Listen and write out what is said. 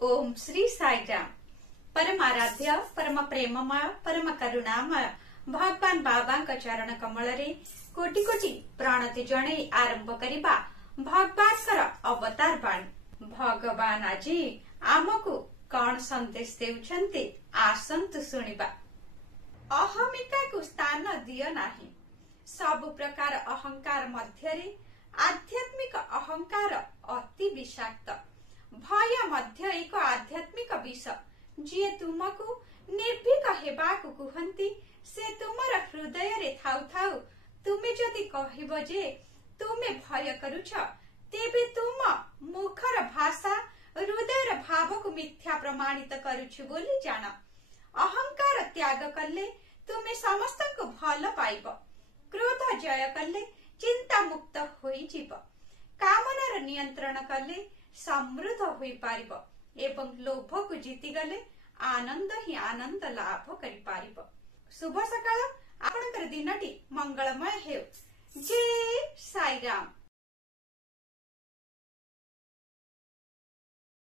ओम श्री साईराम। परम आराध्य परम प्रेममय परम करुणामय भगवान बाबा चरण कमल कोटि कोटि प्रणति जणे आरंभ करिबा भगवान अवतार बाणी। भगवान आज आमको कौन संदेश देउछन्ति आसंतु सुनिबा। अहमिका को स्थान दियो नाही। सब प्रकार अहंकार मध्यरे आध्यात्मिक अहंकार अति विषाक्त। भय मध्य एक आध्यात्मिक विष। जी तुमको निर्भीक हेबाकु कुहंती से तुमर हृदय रे थाउ थाउ तुमे जदि कहिबो जे तुमे भय करूछ तेबे तुम मुखर भाषा हृदयर भाव को मिथ्या प्रमाणित करूछ बोली जान। अहंकार त्याग कले तुमे समस्त को भल पाइब। क्रोध जय कले चिंता मुक्त होई जीव। कामनार नियंत्रण कले समृद्ध होई पारिब एवं लोभ को जीति गले आनंद ही आनंद लाभ करि पारिब। शुभ सकाळ। आपणकर दिनटी मंगलमय हेउ। जय साईराम।